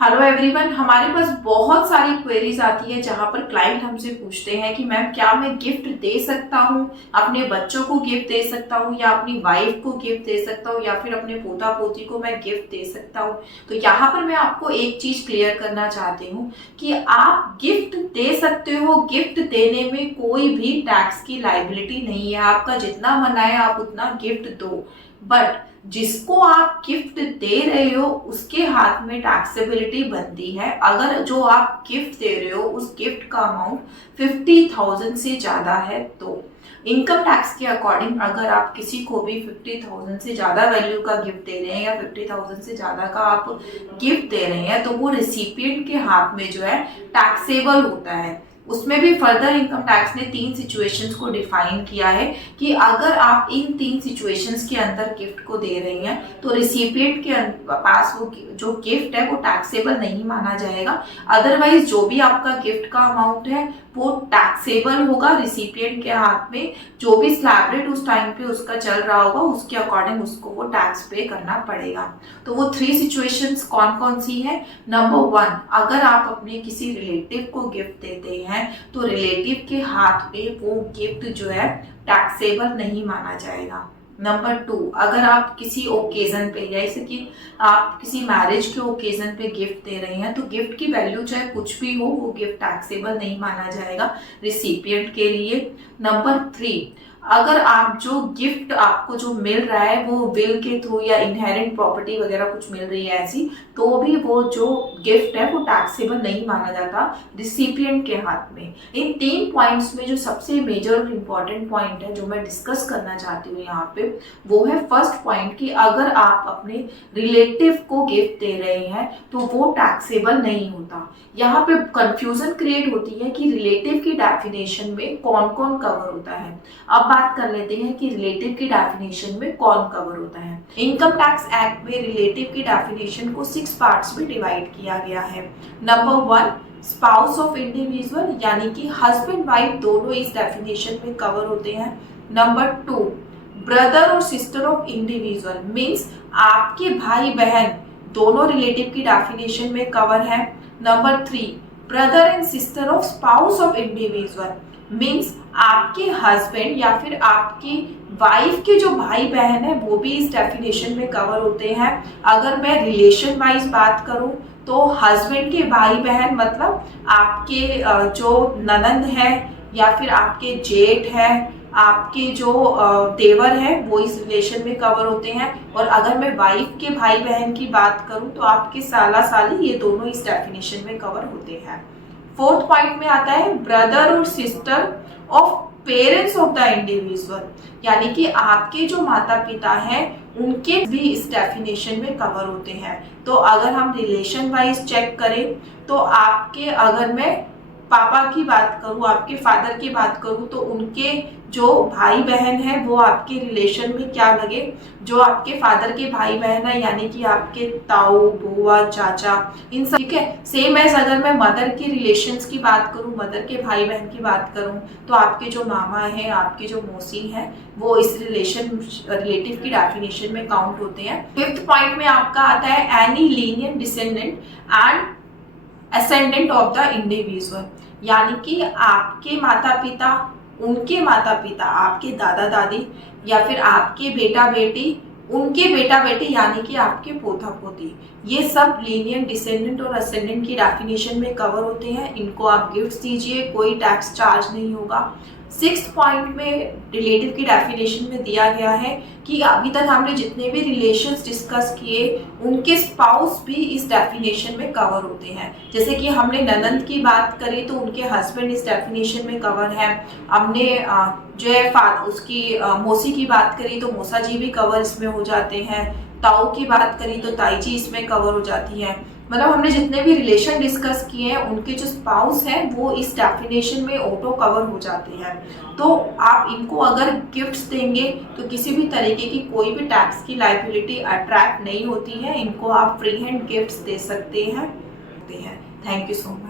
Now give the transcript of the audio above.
Hello everyone, हमारे पास बहुत सारी क्वेरीज आती है जहां पर क्लाइंट हमसे पूछते हैं कि मैम क्या मैं गिफ्ट दे सकता हूं, अपने बच्चों को गिफ्ट दे सकता हूं या अपनी वाइफ को गिफ्ट दे सकता हूं या फिर अपने पोता पोती को मैं गिफ्ट दे सकता हूं। तो यहाँ पर मैं आपको एक चीज क्लियर करना चाहती हूँ कि आप गिफ्ट दे सकते हो। गिफ्ट देने में कोई भी टैक्स की लाइबिलिटी नहीं है। आपका जितना मन आए आप उतना गिफ्ट दो, बट जिसको आप गिफ्ट दे रहे हो उसके हाथ में टैक्सेबिलिटी बनती है। अगर जो आप गिफ्ट दे रहे हो उस गिफ्ट का अमाउंट 50,000 से ज्यादा है तो इनकम टैक्स के अकॉर्डिंग अगर आप किसी को भी 50,000 से ज्यादा वैल्यू का गिफ्ट दे रहे हैं या 50,000 से ज्यादा का आप गिफ्ट दे रहे हैं तो वो रिसिपिएंट के हाथ में जो है टैक्सेबल होता है। उसमें भी फर्दर इनकम टैक्स ने 3 सिचुएशंस को डिफाइन किया है कि अगर आप इन 3 सिचुएशंस के अंदर गिफ्ट को दे रही हैं तो रिसिपिएंट के पास वो जो गिफ्ट है वो टैक्सेबल नहीं माना जाएगा। अदरवाइज जो भी आपका गिफ्ट का अमाउंट है वो टैक्सेबल होगा। रिसिपिएंट के हाथ में जो भी स्लैब रेट उस टाइम पे उसका चल रहा होगा उसके अकॉर्डिंग उसको वो टैक्स पे करना पड़ेगा। तो वो 3 सिचुएशंस कौन कौन सी है? नंबर 1, अगर आप अपने किसी रिलेटिव को गिफ्ट देते हैं तो रिलेटिव के हाथ में वो गिफ्ट जो है टैक्सेबल नहीं माना जाएगा। नंबर 2, अगर आप किसी ओकेजन पे जैसे कि आप किसी मैरिज के ओकेजन पे गिफ्ट दे रहे हैं तो गिफ्ट की वैल्यू चाहे कुछ भी हो वो गिफ्ट टैक्सेबल नहीं माना जाएगा रिसिपिएंट के लिए। नंबर 3, अगर आप जो गिफ्ट आपको जो मिल रहा है वो विल के थ्रू या इनहेरेंट प्रॉपर्टी वगैरह कुछ मिल रही है ऐसी, तो भी वो जो गिफ्ट है वो टैक्सेबल नहीं माना जाता रिसिपिएंट के हाथ में। इन 3 पॉइंट्स में जो सबसे मेजर और इम्पॉर्टेंट पॉइंट है जो मैं डिस्कस करना चाहती हूँ यहाँ पे वो है फर्स्ट पॉइंट कि अगर आप अपने रिलेटिव को गिफ्ट दे रहे हैं तो वो टैक्सेबल नहीं होता। यहाँ पे कंफ्यूजन क्रिएट होती है कि रिलेटिव की डेफिनेशन में कौन कौन कवर होता है। अब बात कर लेते हैं कि रिलेटिव की डेफिनेशन में कौन कवर होता है। इनकम टैक्स एक्ट में रिलेटिव की डेफिनेशन को 6 पार्ट्स में डिवाइड किया गया है। नंबर 1, स्पाउस ऑफ इंडिविजुअल यानी कि हस्बैंड वाइफ दोनों इस डेफिनेशन में कवर होते हैं। नंबर 2, ब्रदर और सिस्टर ऑफ इंडिविजुअल मीन्स आपके भाई बहन दोनों रिलेटिव की डेफिनेशन में कवर है। Number 3, brother and sister of spouse of individual means आपके हस्बैंड या फिर आपकी वाइफ के जो भाई बहन है वो भी इस डेफिनेशन में कवर होते हैं। अगर मैं रिलेशन वाइज बात करूं तो हस्बैंड के भाई बहन मतलब आपके जो ननंद है या फिर आपके जेठ है, आपके जो देवर है वो इस रिलेशन में कवर होते हैं। और अगर मैं वाइफ के भाई बहन की बात करूं तो आपके साला साली ये दोनों इस डेफिनेशन में कवर होते हैं। 4th पॉइंट में आता है ब्रदर और sister of parents of the individual यानी कि आपके जो माता पिता हैं उनके भी इस डेफिनेशन में कवर होते हैं। तो अगर हम रिलेशन वाइज चेक करें तो आपके अगर मैं पापा की बात करूं, आपके फादर की बात करूं तो उनके जो भाई बहन है वो आपके रिलेशन में क्या लगे, जो आपके फादर के भाई बहन है यानी कि आपके ताऊ बुआ चाचा इन सब। ठीक है, सेम एज अगर मैं मदर के रिलेशंस की बात करूं, मदर के भाई बहन की बात करूं तो आपके जो मामा है, आपके जो मौसी है वो इस रिलेटिव की डेफिनेशन में काउंट होते हैं। 5th पॉइंट में आपका आता है any lenient descendant and ascendant of the individual यानी कि आपके माता पिता, उनके माता पिता, आपके दादा दादी या फिर आपके बेटा बेटी, उनके बेटा बेटी यानी कि आपके पोता पोती, ये सब लीनियंट डिसेंडेंट और असेंडेंट की डेफिनेशन में कवर होते हैं। इनको आप गिफ्ट दीजिए, कोई टैक्स चार्ज नहीं होगा। 6th पॉइंट में रिलेटिव की डेफिनेशन में दिया गया है कि अभी तक हमने जितने भी रिलेशंस डिस्कस किए उनके स्पाउस भी इस डेफिनेशन में कवर होते हैं। जैसे कि हमने ननंद की बात करी तो उनके हस्बैंड इस डेफिनेशन में कवर है। हमने जो है उसकी मौसी की बात करी तो मौसा जी भी कवर इसमें हो जाते हैं। ताऊ की बात करी तो ताई जी इसमें कवर हो जाती है। मतलब हमने जितने भी रिलेशन डिस्कस किए हैं उनके जो स्पाउस हैं वो इस डेफिनेशन में ऑटो कवर हो जाते हैं। तो आप इनको अगर गिफ्ट्स देंगे तो किसी भी तरीके की कोई भी टैक्स की लायबिलिटी अट्रैक्ट नहीं होती है। इनको आप फ्री हैंड गिफ्ट्स दे सकते हैं। Thank you so much.